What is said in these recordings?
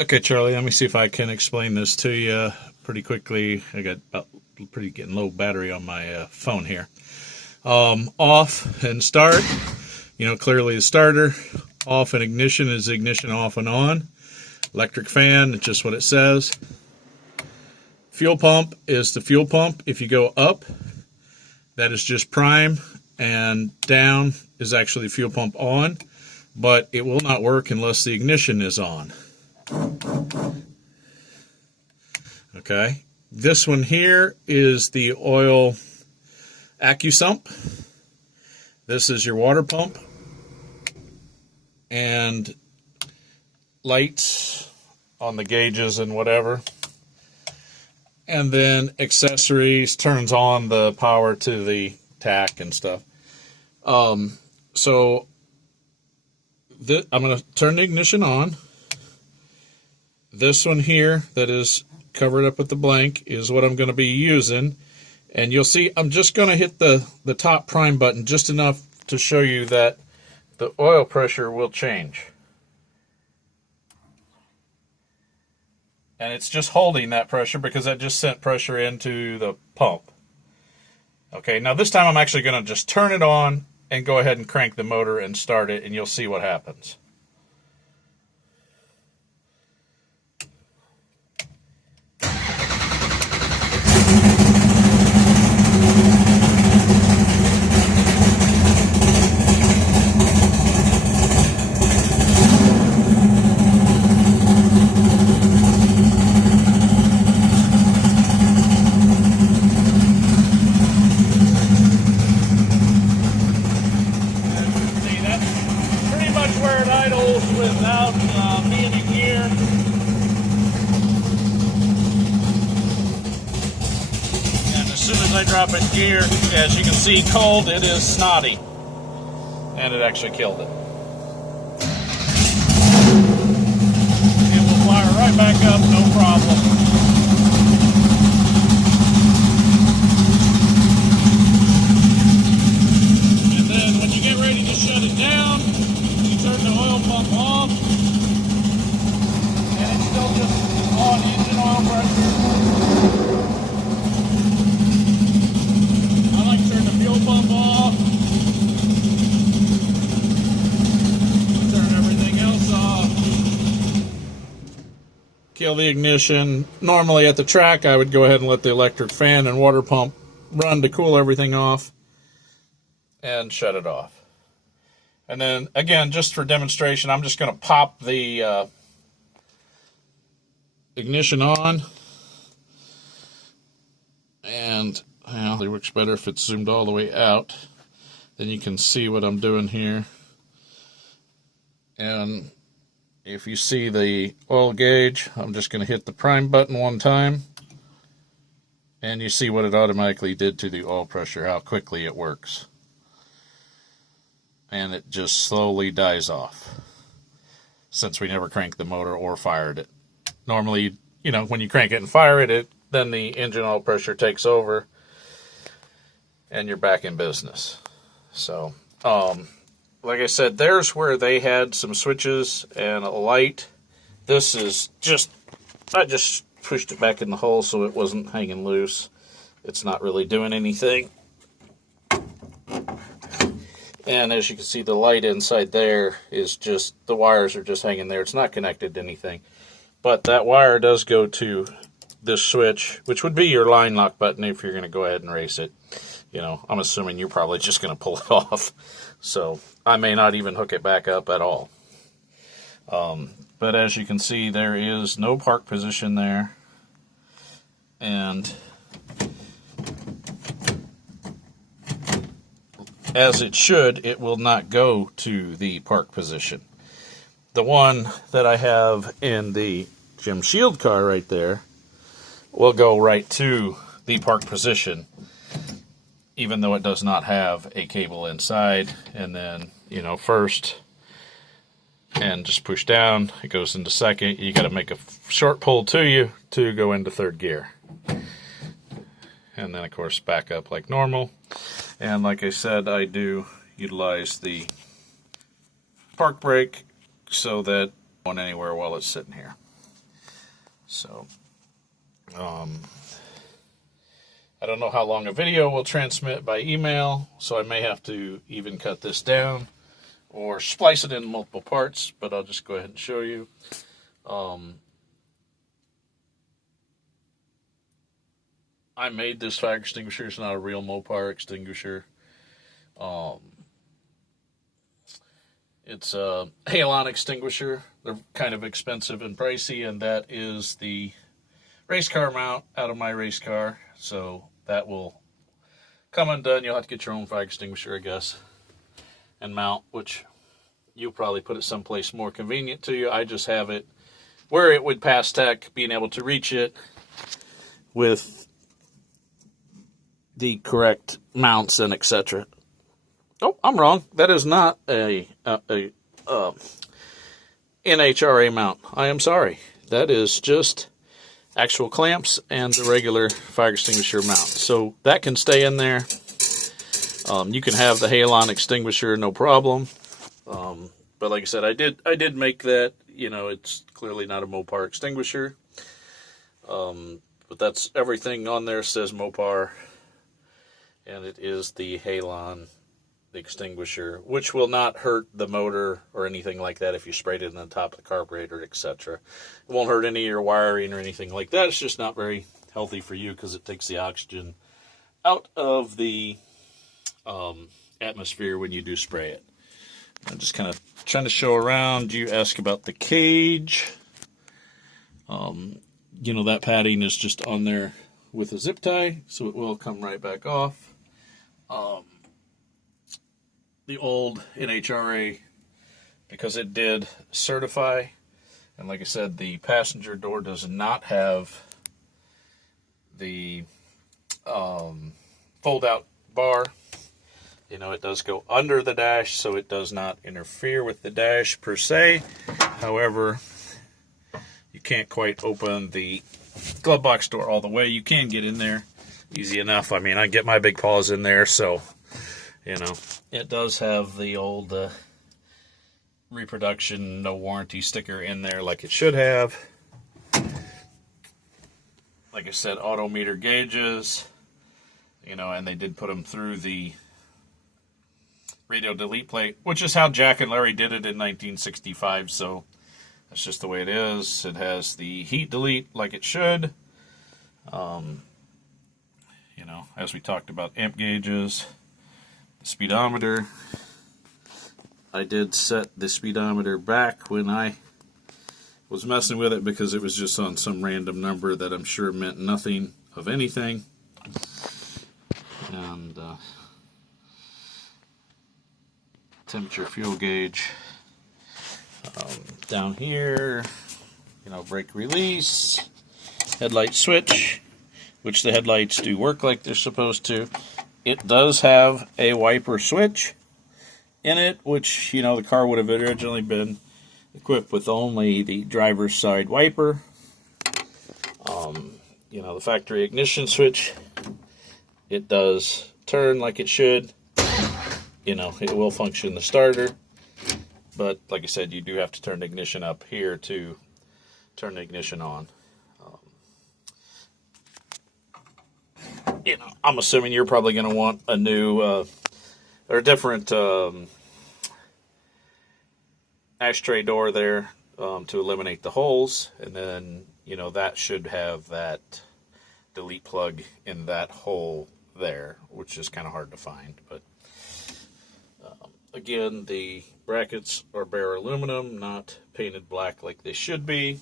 Okay, Charlie, let me see if I can explain this to you pretty quickly. I got about getting low battery on my phone here. Off and start, clearly the starter. Off and ignition is ignition off and on. Electric fan, it's just what it says. Fuel pump is the fuel pump. If you go up, that is just prime, and down is actually fuel pump on, but it will not work unless the ignition is on. Okay, this one here is the oil Accusump. This is your water pump and lights on the gauges and whatever. And then accessories turns on the power to the tack and stuff. So I'm going to turn the ignition on. This one here that is covered up with the blank is what I'm going to be using. And you'll see I'm just going to hit the top prime button just enough to show you that the oil pressure will change. And it's just holding that pressure because I just sent pressure into the pump. Okay, now this time I'm actually going to just turn it on and go ahead and crank the motor and start it, and you'll see what happens. Where it idles without being in gear. And as soon as I drop it in gear, as you can see, cold, it is snotty. And it actually killed it. It will fire right back up, no problem. And then when you get ready to shut it down, turn the oil pump off, and it's still just on engine oil pressure. I like to turn the fuel pump off, turn everything else off, kill the ignition. Normally at the track I would go ahead and let the electric fan and water pump run to cool everything off and shut it off. And then, again, just for demonstration, I'm just going to pop the ignition on. And, well, it works better if it's zoomed all the way out. Then you can see what I'm doing here. And if you see the oil gauge, I'm just going to hit the prime button one time. And you see what it automatically did to the oil pressure, how quickly it works. And it just slowly dies off since we never cranked the motor or fired it. Normally, when you crank it and fire it, then the engine oil pressure takes over and you're back in business. So, like I said, there's where they had some switches and a light. This is I just pushed it back in the hole so it wasn't hanging loose. It's not really doing anything. And as you can see, the light inside there is just, the wires are just hanging there. It's not connected to anything. But that wire does go to this switch, which would be your line lock button if you're going to go ahead and race it. I'm assuming you're probably just going to pull it off. So I may not even hook it back up at all. But as you can see, there is no park position there. And as it should, it will not go to the park position. The one that I have in the Jim Shield car right there will go right to the park position, even though it does not have a cable inside. And then, first, and just push down, it goes into second. You got to make a short pull to go into third gear. And then, of course, back up like normal. And like I said, I do utilize the park brake so that it won't go anywhere while it's sitting here. So, I don't know how long a video will transmit by email, so I may have to even cut this down or splice it in multiple parts, but I'll just go ahead and show you. I made this fire extinguisher. It's not a real Mopar extinguisher. It's a halon extinguisher. They're kind of expensive and pricey, and that is the race car mount out of my race car. So that will come undone. You'll have to get your own fire extinguisher, I guess, and mount, which you'll probably put it someplace more convenient to you. I just have it where it would pass tech, being able to reach it with the correct mounts and etc. Oh, I'm wrong. That is not a NHRA mount. I am sorry. That is just actual clamps and the regular fire extinguisher mount. So that can stay in there. You can have the halon extinguisher, no problem. But like I said, I did make that. You know, it's clearly not a Mopar extinguisher. But that's everything on there says Mopar. And it is the halon extinguisher, which will not hurt the motor or anything like that if you sprayed it in the top of the carburetor, etc. It won't hurt any of your wiring or anything like that. It's just not very healthy for you because it takes the oxygen out of the atmosphere when you do spray it. I'm just kind of trying to show around. You ask about the cage. You know, that padding is just on there with a zip tie, so it will come right back off. The old NHRA, because it did certify, and like I said, the passenger door does not have the fold-out bar. You know, it does go under the dash, so it does not interfere with the dash per se. However, you can't quite open the glove box door all the way. You can get in there easy enough. I mean, I get my big paws in there, so, you know, it does have the old reproduction, no warranty sticker in there like it should have. Like I said, autometer gauges, you know, and they did put them through the radio delete plate, which is how Jack and Larry did it in 1965, so that's just the way it is. It has the heat delete like it should. You know, as we talked about, amp gauges, the speedometer. I did set the speedometer back when I was messing with it because it was just on some random number that I'm sure meant nothing of anything. And temperature fuel gauge. Down here, you know, brake release, headlight switch, which the headlights do work like they're supposed to. It does have a wiper switch in it, which, you know, the car would have originally been equipped with only the driver's side wiper. You know, the factory ignition switch, it does turn like it should. You know, it will function the starter. But, like I said, you do have to turn the ignition up here to turn the ignition on. You know, I'm assuming you're probably going to want a new or a different ashtray door there to eliminate the holes. And then, you know, that should have that delete plug in that hole there, which is kind of hard to find. But again, the brackets are bare aluminum, not painted black like they should be.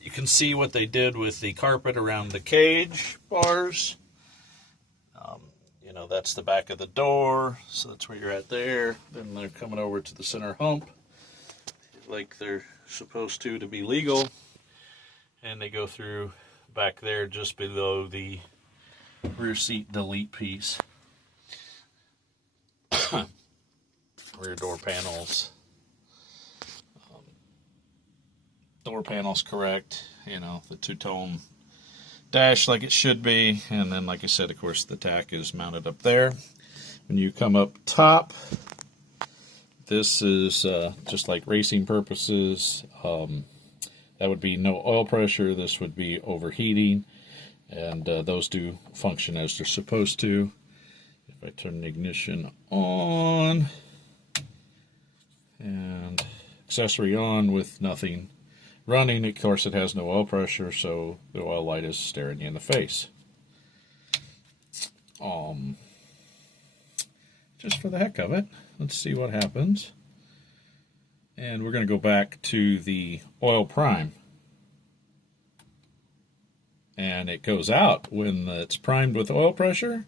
You can see what they did with the carpet around the cage bars. You know, that's the back of the door, so that's where you're at there. Then they're coming over to the center hump, like they're supposed to be legal. And they go through back there just below the rear seat delete piece. Rear door panels. Door panels correct. You know, the two-tone dash like it should be. And then, like I said, of course, the tack is mounted up there. When you come up top, this is just like racing purposes. That would be no oil pressure. This would be overheating, and those do function as they're supposed to. If I turn the ignition on and accessory on with nothing running, of course it has no oil pressure, so the oil light is staring you in the face. Just for the heck of it, let's see what happens. And we're going to go back to the oil prime. And it goes out when it's primed with oil pressure.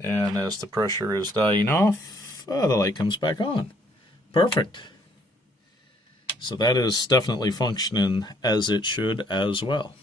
And as the pressure is dying off, the light comes back on. Perfect. So that is definitely functioning as it should as well.